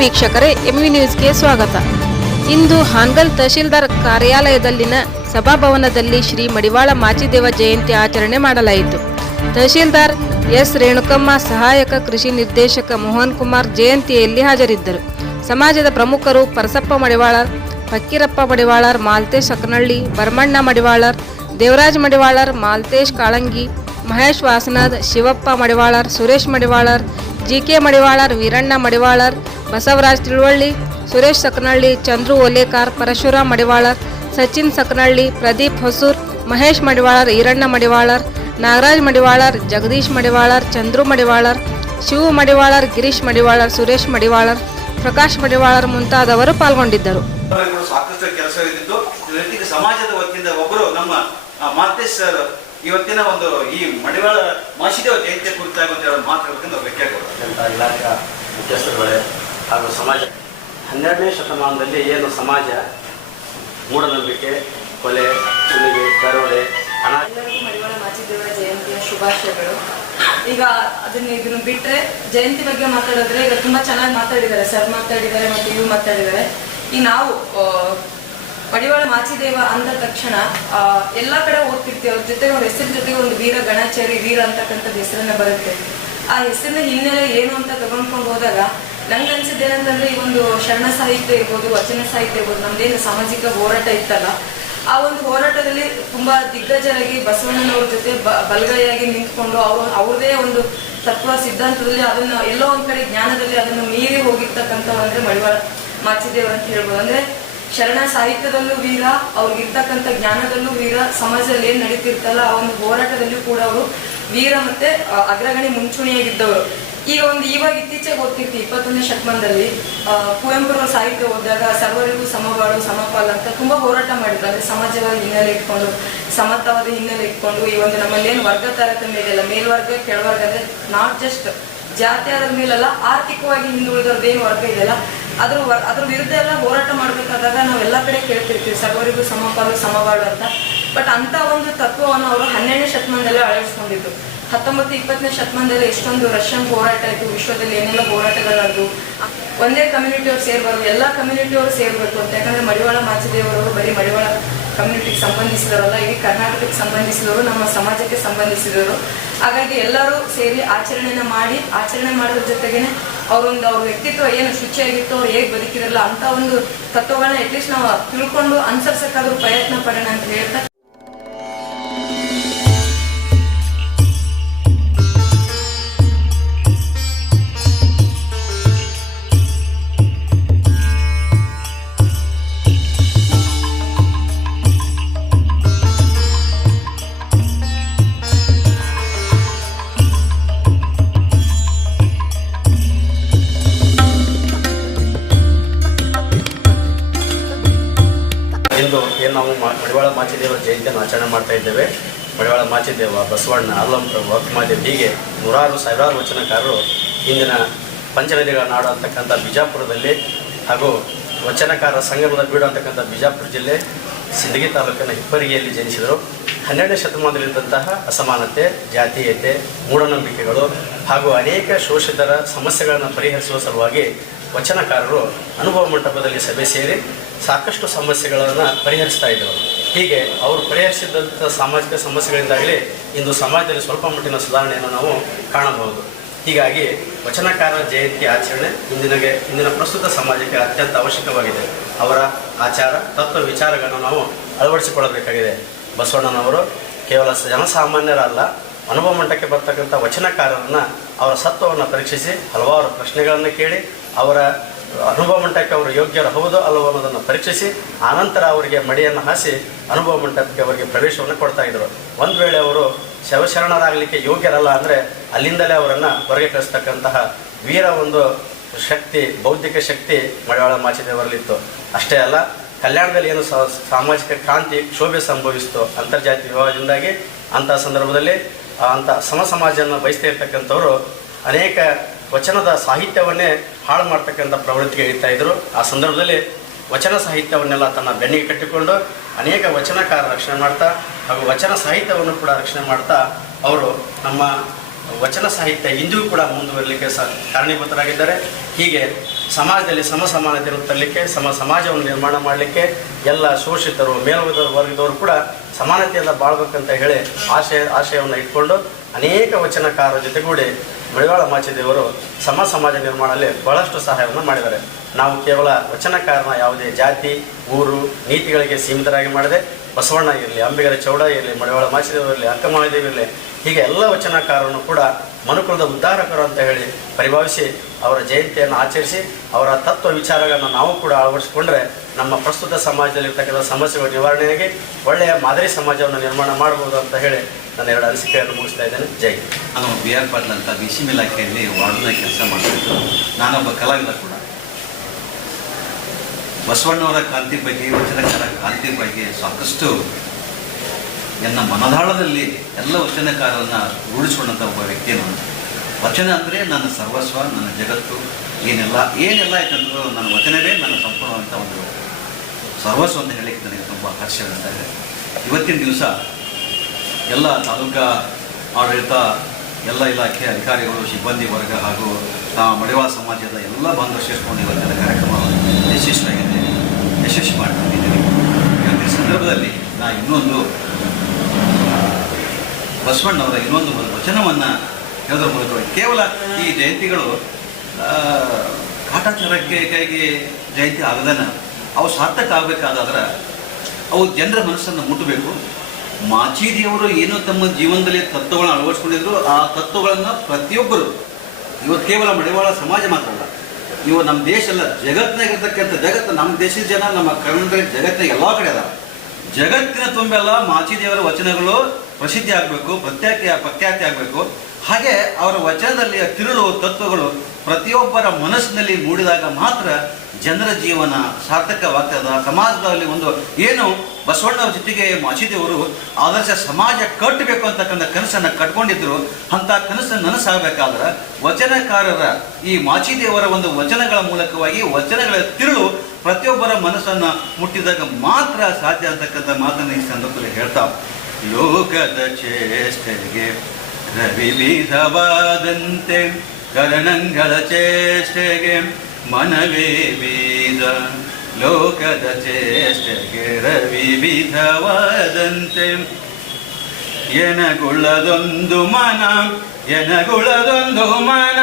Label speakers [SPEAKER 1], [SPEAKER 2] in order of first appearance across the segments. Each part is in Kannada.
[SPEAKER 1] ವೀಕ್ಷಕರೇ ಎಂವಿ ನ್ಯೂಸ್ಗೆ ಸ್ವಾಗತ. ಇಂದು ಹಾನ್ಗಲ್ ತಹಶೀಲ್ದಾರ್ ಕಾರ್ಯಾಲಯದಲ್ಲಿನ ಸಭಾಭವನದಲ್ಲಿ ಶ್ರೀ ಮಡಿವಾಳ ಮಾಚಿದೇವ ಜಯಂತಿ ಆಚರಣೆ ಮಾಡಲಾಯಿತು. ತಹಶೀಲ್ದಾರ್ ಎಸ್. ರೇಣುಕಮ್ಮ, ಸಹಾಯಕ ಕೃಷಿ ನಿರ್ದೇಶಕ ಮೋಹನ್ ಕುಮಾರ್ ಜಯಂತಿಯಲ್ಲಿ ಹಾಜರಿದ್ದರು. ಸಮಾಜದ ಪ್ರಮುಖರು ಪರಸಪ್ಪ ಮಡಿವಾಳರ್ ಫಕ್ಕೀರಪ್ಪ ಮಡಿವಾಳರ್, ಮಾಲ್ತೇಶ್ ಅಕನಳ್ಳಿ ಭರಮಣ್ಣ ಮಡಿವಾಳರ್, ದೇವರಾಜ್ ಮಡಿವಾಳರ್, ಮಾಲ್ತೇಶ್ ಕಾಳಂಗಿ ಮಹೇಶ್ ವಾಸನದ್ ಶಿವಪ್ಪ ಮಡಿವಾಳರ್, ಸುರೇಶ್ ಮಡಿವಾಳರ್, ಜಿ ಕೆ ಮಡಿವಾಳರ್, ವೀರಣ್ಣ ಮಡಿವಾಳರ್, ಬಸವರಾಜ್ ತಿಳುವಳ್ಳಿ, ಸುರೇಶ್ ಸಕನಹಳ್ಳಿ ಚಂದ್ರು ಓಲೇಕಾರ್, ಪರಶುರಾಮ್ ಮಡಿವಾಳರ್, ಸಚಿನ್ ಸಕನಹಳ್ಳಿ ಪ್ರದೀಪ್ ಹೊಸೂರ್, ಮಹೇಶ್ ಮಡಿವಾಳರ್, ಈರಣ್ಣ ಮಡಿವಾಳರ್, ನಾಗರಾಜ್ ಮಡಿವಾಳರ್, ಜಗದೀಶ್ ಮಡಿವಾಳರ್, ಚಂದ್ರು ಮಡಿವಾಳರ್, ಶಿವು ಮಡಿವಾಳರ್, ಗಿರೀಶ್ ಮಡಿವಾಳರ್, ಸುರೇಶ್ ಮಡಿವಾಳರ್, ಪ್ರಕಾಶ್ ಮಡಿವಾಳರ್ ಮುಂತಾದವರು ಪಾಲ್ಗೊಂಡಿದ್ದರು.
[SPEAKER 2] ಸಾಕಷ್ಟು ಕೆಲಸ ಸಮಾಜದ ವತಿಯಿಂದ ಒಬ್ಬರು ನಮ್ಮ ಸರ್ ಇವತ್ತಿನ ಒಂದು ಈ ಮಡಿವಾಳ ಮಾಸಿದೇವ ಜಯಂತಿ ಕುರಿತಾಗಿ ಒಂದು ಎರಡು ಮಾತಾಡಬೇಕಂತ ನಾವು
[SPEAKER 3] ಅಂತ ಇಲಾಖಾ ಮುಖ್ಯಸ್ಥರುಗಳೇ ಹಾಗೂ ಸಮಾಜ ಹನ್ನೆರಡನೇ ಶತಮಾನದಲ್ಲಿ ಏನು ಸಮಾಜ ಮೂಢನಂಬಿಕೆ ಕೊಲೆ ಸುಲಿಗೆ ದರೋಡೆ ಹಣ
[SPEAKER 4] ಎಲ್ಲರಿಗೂ ಮಡಿವಾಳ ಮಾಚಿದೇವರ ಜಯಂತಿಯ ಶುಭಾಶಯಗಳು. ಈಗ ಅದನ್ನ ಇದನ್ನು ಬಿಟ್ಟರೆ ಜಯಂತಿ ಬಗ್ಗೆ ಮಾತಾಡಿದ್ರೆ ಈಗ ತುಂಬಾ ಚೆನ್ನಾಗಿ ಮಾತಾಡಿದ್ದಾರೆ ಸರ್ ಮಾತಾಡಿದ್ದಾರೆ ಮತ್ತೆ ಇವು ಮಾತಾಡಿದ್ದಾರೆ. ಈಗ ನಾವು ಮಡಿವಾಳ ಮಾಚಿದೇವ ಅಂದ ತಕ್ಷಣ ಎಲ್ಲಾ ಕಡೆ ಓದ್ತಿರ್ತೀವಿ, ಅವ್ರ ಜೊತೆ ಅವ್ರ ಹೆಸರಿನ ಜೊತೆಗೆ ಒಂದು ವೀರ ಗಣಾಚಾರಿ, ವೀರ ಅಂತಕ್ಕಂಥದ್ದು ಹೆಸರನ್ನ ಬರುತ್ತೆ. ಆ ಹೆಸರಿನ ಹಿನ್ನೆಲೆ ಏನು ಅಂತ ತಗೊಂಡ್ಕೊಂಡು ಹೋದಾಗ, ನಂಗೆ ಅನ್ಸಿದ್ದೇನಂತಂದ್ರೆ ಈ ಒಂದು ಶರಣ ಸಾಹಿತ್ಯ ಇರ್ಬೋದು, ವಚನ ಸಾಹಿತ್ಯ ಇರ್ಬೋದು, ನಮ್ದೇನು ಸಾಮಾಜಿಕ ಹೋರಾಟ ಇತ್ತಲ್ಲ, ಆ ಒಂದು ಹೋರಾಟದಲ್ಲಿ ತುಂಬಾ ದಿಗ್ಗಜರಾಗಿ ಬಸವಣ್ಣನವ್ರ ಜೊತೆ ಬಲಗೈಯಾಗಿ ನಿಂತ್ಕೊಂಡು ಅವ್ರ, ಅವ್ರದೇ ಒಂದು ತತ್ವ ಸಿದ್ಧಾಂತದಲ್ಲಿ ಅದನ್ನ ಎಲ್ಲೋ ಒಂದ್ ಕಡೆ ಜ್ಞಾನದಲ್ಲಿ ಅದನ್ನು ಮೀರಿ ಹೋಗಿರ್ತಕ್ಕಂಥವ್ರು ಅಂದ್ರೆ ಮಡಿವಾಳ ಮಾಚಿದೇವ್ರು ಅಂತ ಹೇಳ್ಬೋದು. ಅಂದ್ರೆ ಶರಣ ಸಾಹಿತ್ಯದಲ್ಲೂ ವೀರ, ಅವ್ರಿಗಿರ್ತಕ್ಕಂಥ ಜ್ಞಾನದಲ್ಲೂ ವೀರ, ಸಮಾಜದಲ್ಲಿ ಏನ್ ನಡೀತಿರ್ತಲ್ಲ ಆ ಒಂದು ಹೋರಾಟದಲ್ಲೂ ಕೂಡ ಅವರು ವೀರ ಮತ್ತೆ ಅಗ್ರಗಣಿ ಮುಂಚೂಣಿಯಾಗಿದ್ದವರು. ಈಗ ಒಂದು ಇವಾಗ ಇತ್ತೀಚೆಗೆ ಗೊತ್ತಿತ್ತು, ಇಪ್ಪತ್ತೊಂದನೇ ಶತಮಾನದಲ್ಲಿ ಕುವೆಂಪುರ ಸಾಹಿತ್ಯ ಓದಿದಾಗ ಸರ್ವರಿಗೂ ಸಮಬಾಳು, ಸಮಪಾಲ ಅಂತ ತುಂಬಾ ಹೋರಾಟ ಮಾಡಿದ್ರು. ಅಂದ್ರೆ ಸಮಾಜವಾದ ಹಿನ್ನೆಲೆ ಇಟ್ಕೊಂಡು ಸಮತವಾದ ಹಿನ್ನೆಲೆ ಇಟ್ಕೊಂಡು, ಈ ಒಂದು ನಮ್ಮಲ್ಲಿ ಏನು ವರ್ಗ ತಾರತಮ್ಯ ಇದೆಯಲ್ಲ, ಮೇಲ್ವರ್ಗ, ಕೆಳವರ್ಗ, ಅಂದ್ರೆ ನಾಟ್ ಜಸ್ಟ್ ಜಾತಿ ಆದ್ರ ಮೇಲಲ್ಲ, ಆರ್ಥಿಕವಾಗಿ ಹಿಂದುಳಿದವ್ರದ್ದು ಏನು ವರ್ಗ ಇದೆಯಲ್ಲ ಅದ್ರ ಅದ್ರ ವಿರುದ್ಧ ಎಲ್ಲ ಹೋರಾಟ ಮಾಡ್ಬೇಕಾದಾಗ ನಾವು ಎಲ್ಲ ಕಡೆ ಕೇಳ್ತಿರ್ತೀವಿ ಸರ್ವರಿಗೂ ಸಮಪಾಲು ಸಮಬಾಳು ಅಂತ. ಬಟ್ ಅಂತ ಒಂದು ತತ್ವವನ್ನು ಅವರು ಹನ್ನೆರಡನೇ ಶತಮಾನದಲ್ಲೇ ಅಳವಡಿಸ್ಕೊಂಡಿದ್ರು. ಹತ್ತೊಂಬತ್ತು ಇಪ್ಪತ್ತನೇ ಶತಮಾನದಲ್ಲಿ ಎಷ್ಟೊಂದು ರಷ್ಯನ್ ಹೋರಾಟ ಆಯಿತು, ವಿಶ್ವದಲ್ಲಿ ಏನೆಲ್ಲ ಹೋರಾಟಗಳಾದ್ರು ಒಂದೇ ಕಮ್ಯುನಿಟಿಯವ್ರು ಸೇರ್ಬಾರ್ದು, ಎಲ್ಲ ಕಮ್ಯುನಿಟಿಯವರು ಸೇರ್ಬೇಕು ಅಂತ. ಯಾಕಂದ್ರೆ ಮಡಿವಾಳ ಮಾಚಿದೇವರವರು ಬರೀ ಮಡಿವಾಳ ಕಮ್ಯುನಿಟಿಗೆ ಸಂಬಂಧಿಸಿದವರಲ್ಲ, ಇಡೀ ಕರ್ನಾಟಕಕ್ಕೆ ಸಂಬಂಧಿಸಿದವರು, ನಮ್ಮ ಸಮಾಜಕ್ಕೆ ಸಂಬಂಧಿಸಿದವರು. ಹಾಗಾಗಿ ಎಲ್ಲರೂ ಸೇರಿ ಆಚರಣೆನ ಮಾಡಿ, ಆಚರಣೆ ಮಾಡೋದ್ರ ಜೊತೆಗೇನೆ ಅವರೊಂದು ಅವ್ರ ವ್ಯಕ್ತಿತ್ವ ಏನು ಶುಚಿಯಾಗಿತ್ತು ಅವ್ರು ಹೇಗೆ ಬದುಕಿರಲ್ಲ ಅಂತ ಒಂದು ತತ್ವಗಳನ್ನ ಅಟ್ಲೀಸ್ಟ್ ನಾವು ತಿಳ್ಕೊಂಡು ಅನುಸರಿಸಕ್ಕಾದ್ರೂ ಪ್ರಯತ್ನ ಪಡೋಣ ಅಂತ ಹೇಳ್ತಾ
[SPEAKER 3] ಮಡಿವಾಳ ಮಾಚಿದೇವರ ಜಯಂತಿಯನ್ನು ಆಚರಣೆ ಮಾಡ್ತಾ ಇದ್ದೇವೆ. ಮಡಿವಾಳ ಮಾಚಿದೇವ, ಬಸವಣ್ಣ ಅಲ್ಲಂಪ್ರಭು ಅಕ್ಕಮಾದೇವ್ ಹೀಗೆ ನೂರಾರು, ಸಾವಿರಾರು ವಚನಕಾರರು ಇಂದಿನ ಪಂಚನದಿಗಳ ನಾಡು ಅಂತಕ್ಕಂಥ ಬಿಜಾಪುರದಲ್ಲಿ ಹಾಗೂ ವಚನಕಾರ ಸಂಗಮದ ಬೀಡು ಅಂತಕ್ಕಂಥ ಬಿಜಾಪುರ ಜಿಲ್ಲೆ ಸಿಂದಗಿ ತಾಲೂಕಿನ ಹಿಪ್ಪರಿಗೆಯಲ್ಲಿ ಜನಿಸಿದರು. ಹನ್ನೆರಡನೇ ಶತಮಾನದಲ್ಲಿದ್ದಂತಹ ಅಸಮಾನತೆ, ಜಾತೀಯತೆ, ಮೂಢನಂಬಿಕೆಗಳು ಹಾಗೂ ಅನೇಕ ಶೋಷಿತರ ಸಮಸ್ಯೆಗಳನ್ನು ಪರಿಹರಿಸುವ ಸಲುವಾಗಿ ವಚನಕಾರರು ಅನುಭವ ಮಂಟಪದಲ್ಲಿ ಸಭೆ ಸೇರಿ ಸಾಕಷ್ಟು ಸಮಸ್ಯೆಗಳನ್ನು ಪರಿಹರಿಸ್ತಾ ಇದ್ದರು. ಹೀಗೆ ಅವರು ಪರಿಹರಿಸಿದಂಥ ಸಾಮಾಜಿಕ ಸಮಸ್ಯೆಗಳಿಂದಾಗಲಿ ಇಂದು ಸಮಾಜದಲ್ಲಿ ಸ್ವಲ್ಪ ಮಟ್ಟಿನ ಸುಧಾರಣೆಯನ್ನು ನಾವು ಕಾಣಬಹುದು. ಹೀಗಾಗಿ ವಚನಕಾರರ ಜಯಂತಿ ಆಚರಣೆ ಇಂದಿನಗೆ, ಇಂದಿನ ಪ್ರಸ್ತುತ ಸಮಾಜಕ್ಕೆ ಅತ್ಯಂತ ಅವಶ್ಯಕವಾಗಿದೆ. ಅವರ ಆಚಾರ, ತತ್ವ, ವಿಚಾರಗಳನ್ನು ನಾವು ಅಳವಡಿಸಿಕೊಳ್ಳಬೇಕಾಗಿದೆ. ಬಸವಣ್ಣನವರು ಕೇವಲ ಜನಸಾಮಾನ್ಯರಲ್ಲ, ಅನುಭವ ಮಟ್ಟಕ್ಕೆ ಬರ್ತಕ್ಕಂಥ ವಚನಕಾರರನ್ನು ಅವರ ಸತ್ವವನ್ನು ಪರೀಕ್ಷಿಸಿ ಹಲವಾರು ಪ್ರಶ್ನೆಗಳನ್ನು ಕೇಳಿ ಅವರ ಅನುಭವ ಮಂಟಪಕ್ಕೆ ಅವರು ಯೋಗ್ಯರು ಹೌದು ಅಲ್ಲವೋ ಅನ್ನೋದನ್ನು ಪರೀಕ್ಷಿಸಿ, ಆನಂತರ ಅವರಿಗೆ ಮಡಿಯನ್ನು ಹಾಸಿ ಅನುಭವ ಮಂಟಪಕ್ಕೆ ಅವರಿಗೆ ಪ್ರವೇಶವನ್ನು ಕೊಡ್ತಾ ಇದ್ರು ಒಂದು ವೇಳೆ ಅವರು ಶವಶರಣರಾಗಲಿಕ್ಕೆ ಯೋಗ್ಯರಲ್ಲ ಅಂದರೆ ಅಲ್ಲಿಂದಲೇ ಅವರನ್ನು ಹೊರಗೆ ಕಳಿಸ್ತಕ್ಕಂತಹ ವೀರ ಒಂದು ಶಕ್ತಿ, ಬೌದ್ಧಿಕ ಶಕ್ತಿ ಮಡಿವಾಳ ಮಾಚಿದೇವರಲ್ಲಿತ್ತು. ಅಷ್ಟೇ ಅಲ್ಲ, ಕಲ್ಯಾಣದಲ್ಲಿ ಏನು ಸಾಮಾಜಿಕ ಕ್ರಾಂತಿ ಕ್ಷೋಭೆ ಸಂಭವಿಸಿತು ಅಂತರ್ಜಾತಿ ವಿವಾಹದಿಂದಾಗಿ ಅಂಥ ಸಂದರ್ಭದಲ್ಲಿ ಅಂಥ ಸಮ ಸಮಾಜವನ್ನು ಬಯಸ್ತಾ ಇರ್ತಕ್ಕಂಥವ್ರು ಅನೇಕ ವಚನದ ಸಾಹಿತ್ಯವನ್ನೇ ಹಾಳು ಮಾಡ್ತಕ್ಕಂಥ ಪ್ರವೃತ್ತಿಗೆ ಇಳಿತಾ ಇದ್ರು. ಆ ಸಂದರ್ಭದಲ್ಲಿ ವಚನ ಸಾಹಿತ್ಯವನ್ನೆಲ್ಲ ತನ್ನ ಬೆನ್ನಿಗೆ ಕಟ್ಟಿಕೊಂಡು ಅನೇಕ ವಚನಕಾರ ರಕ್ಷಣೆ ಮಾಡ್ತಾ ಹಾಗೂ ವಚನ ಸಾಹಿತ್ಯವನ್ನು ಕೂಡ ರಕ್ಷಣೆ ಮಾಡ್ತಾ ಅವರು ನಮ್ಮ ವಚನ ಸಾಹಿತ್ಯ ಇಂದಿಗೂ ಕೂಡ ಮುಂದುವರಲಿಕ್ಕೆ ಸ, ಕಾರಣೀಭೂತರಾಗಿದ್ದಾರೆ. ಹೀಗೆ ಸಮಾಜದಲ್ಲಿ ಸಮ ತರಲಿಕ್ಕೆ, ಸಮ ಸಮಾಜವನ್ನು ನಿರ್ಮಾಣ ಮಾಡಲಿಕ್ಕೆ ಎಲ್ಲ ಶೋಷಿತರು ಮೇಲ್ವರ್ಗದ ವರ್ಗದವರು ಕೂಡ ಸಮಾನತೆಯನ್ನು ಬಾಳ್ಬೇಕಂತ ಹೇಳಿ ಆಶಯ ಆಶಯವನ್ನು ಇಟ್ಕೊಂಡು ಅನೇಕ ವಚನಕಾರರ ಜೊತೆಗೂಡಿ ಮಡಿವಾಳ ಮಾಚಿದೇವರು ಸಮ ಸಮಾಜ ನಿರ್ಮಾಣದಲ್ಲಿ ಬಹಳಷ್ಟು ಸಹಾಯವನ್ನು ಮಾಡಿದ್ದಾರೆ. ನಾವು ಕೇವಲ ವಚನಕಾರನ ಯಾವುದೇ ಜಾತಿ, ಊರು, ನೀತಿಗಳಿಗೆ ಸೀಮಿತರಾಗಿ ಮಾಡದೆ ಬಸವಣ್ಣ ಇರಲಿ, ಅಂಬಿಗರ ಚೌಡ ಇರಲಿ, ಮಡಿವಾಳ ಮಾಚಿದೇವರು ಇರಲಿ ಅಕ್ಕಮಹಾದೇವಿ ಇರಲಿ, ಹೀಗೆ ಎಲ್ಲ ವಚನಕಾರರನ್ನು ಕೂಡ ಮನುಕುಲದ ಉದ್ಧಾರಕರು ಅಂತ ಹೇಳಿ ಪರಿಭಾವಿಸಿ ಅವರ ಜಯಂತಿಯನ್ನು ಆಚರಿಸಿ ಅವರ ತತ್ವ ವಿಚಾರಗಳನ್ನು ನಾವು ಕೂಡ ಅಳವಡಿಸಿಕೊಂಡ್ರೆ ನಮ್ಮ ಪ್ರಸ್ತುತ ಸಮಾಜದಲ್ಲಿರ್ತಕ್ಕಂಥ ಸಮಸ್ಯೆಗಳ ನಿವಾರಣೆಯಾಗಿ ಒಳ್ಳೆಯ ಮಾದರಿ ಸಮಾಜವನ್ನು ನಿರ್ಮಾಣ ಮಾಡಬಹುದು ಅಂತ ಹೇಳಿ ನನ್ನ ಎರಡು ಅನಿಸಿಕೆಯನ್ನು ಮುಗಿಸ್ತಾ ಇದ್ದೇನೆ. ಜೈ.
[SPEAKER 2] ನಾನು ಬಿ ಆರ್ ಪಾಟೀಲ್ ಅಂತ ಬಿ ಸಿ ಇಲಾಖೆಯಲ್ಲಿ ವಾರ್ಡ್ನ ಕೆಲಸ ಮಾಡ್ತಿದ್ದು ನಾನೊಬ್ಬ ಕಲಾವಿದ ಕೂಡ. ಬಸವಣ್ಣವರ ಕ್ರಾಂತಿ ಬಗ್ಗೆ ವಚನಕಾರ ಕ್ರಾಂತಿ ಬಗ್ಗೆ ಸಾಕಷ್ಟು ನನ್ನ ಮನದಾಳದಲ್ಲಿ ಎಲ್ಲ ವಚನಕಾರರನ್ನ ರೂಢಿಸಿಕೊಂಡಂಥ ಒಬ್ಬ ವ್ಯಕ್ತಿ ನಾನು. ವಚನ ಅಂದರೆ ನನ್ನ ಸರ್ವಸ್ವ, ನನ್ನ ಜಗತ್ತು, ಏನೆಲ್ಲ ಏನೆಲ್ಲ ಆಯ್ತಂದ್ರೂ ನನ್ನ ವಚನವೇ ನನ್ನ ಸಂಪೂರ್ಣವಂಥ ಒಂದು ಸರ್ವಸ್ವ ಅಂತ ಹೇಳಲಿಕ್ಕೆ ನನಗೆ ತುಂಬ ಹರ್ಷ ಇದೆ. ಇವತ್ತಿನ ದಿವಸ ಎಲ್ಲ ತಾಲೂಕಾ ಆಡಳಿತ, ಎಲ್ಲ ಇಲಾಖೆ ಅಧಿಕಾರಿಗಳು, ಸಿಬ್ಬಂದಿ ವರ್ಗ ಹಾಗೂ ತಾವು ಮಡಿವಾಳ ಸಮಾಜದ ಎಲ್ಲ ಬಾಂಧವ ಸೇರಿಸ್ಕೊಂಡು ಇವತ್ತಿನ ಕಾರ್ಯಕ್ರಮ ಯಶಸ್ವಿಯಾಗಿದೆ ಯಶಸ್ವಿ ಮಾಡ್ಕೊಂಡಿದ್ದೀವಿ. ಈ ಸಂದರ್ಭದಲ್ಲಿ ನಾ ಇನ್ನೊಂದು ಬಸವಣ್ಣವರ ಇನ್ನೊಂದು ವಚನವನ್ನು ಹೇಳೋದ್ರ ಮೂಲಕ ಕೇವಲ ಈ ಜಯಂತಿಗಳು ಕಾಟಾಚಾರಕ್ಕೆ ಕೈಗೆ ಜಯಂತಿ ಆಗದನ ಅವು ಸಾರ್ಥಕ ಆಗಬೇಕಾದ್ರೆ ಅವು ಜನರ ಮನಸ್ಸನ್ನು ಮುಟ್ಟಬೇಕು ಮಾಚೀದಿಯವರು ಏನು ತಮ್ಮ ಜೀವನದಲ್ಲಿ ತತ್ವಗಳನ್ನು ಅಳವಡಿಸ್ಕೊಂಡಿದ್ರು, ಆ ತತ್ವಗಳನ್ನು ಪ್ರತಿಯೊಬ್ಬರು ಇವತ್ತು ಕೇವಲ ಮಡಿವಾಳ ಸಮಾಜ ಮಾತ್ರ ಅಲ್ಲ ಇವು ನಮ್ಮ ದೇಶ ಅಲ್ಲ ಜಗತ್ತಿನಾಗಿರ್ತಕ್ಕಂಥ ಜಗತ್ತು, ನಮ್ಮ ದೇಶದ ಜನ, ನಮ್ಮ ಕರ್ನಾಟಕ ಜಗತ್ತಿನ ಎಲ್ಲ ಕಡೆ ಅದ ಜಗತ್ತಿನ ತುಂಬೆಲ್ಲ ಮಾಚಿದೇವರ ವಚನಗಳು ಪ್ರಸಿದ್ಧಿ ಆಗಬೇಕು, ಪ್ರತ್ಯಾಖ್ಯ, ಪ್ರಖ್ಯಾತಿ ಆಗಬೇಕು. ಹಾಗೆ ಅವರ ವಚನದಲ್ಲಿ ತಿರುಳು ತತ್ವಗಳು ಪ್ರತಿಯೊಬ್ಬರ ಮನಸ್ಸಿನಲ್ಲಿ ಮೂಡಿದಾಗ ಮಾತ್ರ ಜನರ ಜೀವನ ಸಾರ್ಥಕವಾಗ್ತದ. ಸಮಾಜದಲ್ಲಿ ಒಂದು ಏನು ಬಸವಣ್ಣವ್ರ ಜೊತೆಗೆ ಮಾಚಿದೇವರು ಆದರ್ಶ ಸಮಾಜ ಕಟ್ಟಬೇಕು ಅಂತಕ್ಕಂಥ ಕನಸನ್ನು ಕಟ್ಕೊಂಡಿದ್ರು, ಅಂಥ ಕನಸನ್ನು ನನಸಾಗಬೇಕಾದ್ರೆ ವಚನಕಾರರ ಈ ಮಾಚಿದೇವರ ಒಂದು ವಚನಗಳ ಮೂಲಕವಾಗಿ ವಚನಗಳ ತಿರುಳು ಪ್ರತಿಯೊಬ್ಬರ ಮನಸ್ಸನ್ನು ಮುಟ್ಟಿದಾಗ ಮಾತ್ರ ಸಾಧ್ಯ ಅಂತಕ್ಕಂಥ ಮಾತನ್ನು ಈ ಸಂದರ್ಭದಲ್ಲಿ ಹೇಳ್ತಾ. ಲೋಕದ ಚೇಷ್ಟೆಗೆ ರವಿ ಬೀಜವಾದಂತೆ ಕರಣಗಳ ಚೇಷ್ಟೆಗೆ ಮನವೇ ಬೀಜ ಲೋಕದ ಚೇಷ್ಟೆಗೆ ರವಿ ವಿಧವಾದಂತೆ. ಎನಗುಳ್ಳದೊಂದು ಮನ ಎನಗುಳ್ಳದೊಂದು ಮನ,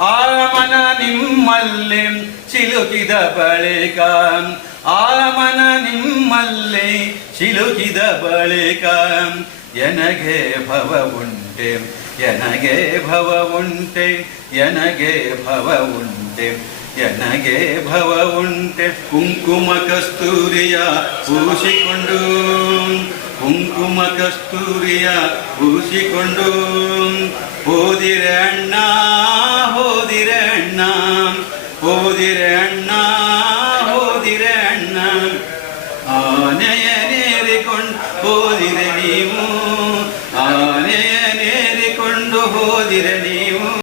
[SPEAKER 2] ಆ ಮನ ನಿಮ್ಮಲ್ಲಿ ಸಿಲುಕಿದ ಬಳಿಕ. ಆ ಮನ ನಿಮ್ಮಲ್ಲಿ ಸಿಲುಕಿದ ಬಳಿಕ. ಎನಗೆ ಭವ ಉಂಟೆ, ಎನಗೆ ಭವ ಉಂಟೆ, ಎನಗೆ ಭವ ಉಂಟೆ. ಎನಗೆ ಭವ ಉಂಟೆ. ಕುಂಕುಮ ಕಸ್ತೂರಿಯ ಪೂಸಿಕೊಂಡು. ಕುಂಕುಮ ಕಸ್ತೂರಿಯ ಪೂಸಿಕೊಂಡು. ಓದಿರೆ ಅಣ್ಣ